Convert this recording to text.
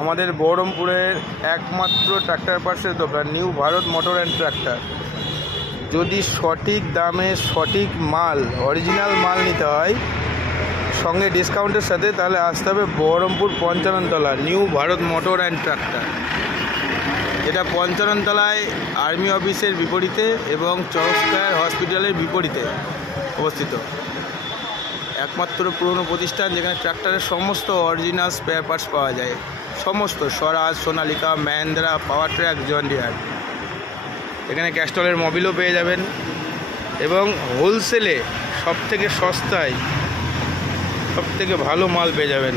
আমাদের বহরমপুরের একমাত্র ট্র্যাক্টর পার্টসের দোকান new Bharat motor and tractor. যদি সঠিক দামে সঠিক মাল, অরিজিনাল মাল নিতে হয় সঙ্গে ডিসকাউন্টের সাথে, তাহলে আসতে হবে Baharampur Panchanantala new Bharat motor and tractor. এটা পঞ্চাননতলায় আর্মি অফিসের বিপরীতে এবং চৌস্কয়ার হসপিটালের বিপরীতে অবস্থিত। একমাত্র পুরনো প্রতিষ্ঠান যেখানে ট্র্যাক্টরের সমস্ত অরিজিনাল স্পেয়ার পার্টস পাওয়া যায়। সমস্ত স্বরাজ, সোনালিকা, মহেন্দ্রা, পাওয়ার ট্র্যাক, জন ডিয়ার। এখানে ক্যাস্টলের মোবিলও পেয়ে যাবেন এবং হোলসেলে সবথেকে সস্তায় সবথেকে ভালো মাল পেয়ে যাবেন।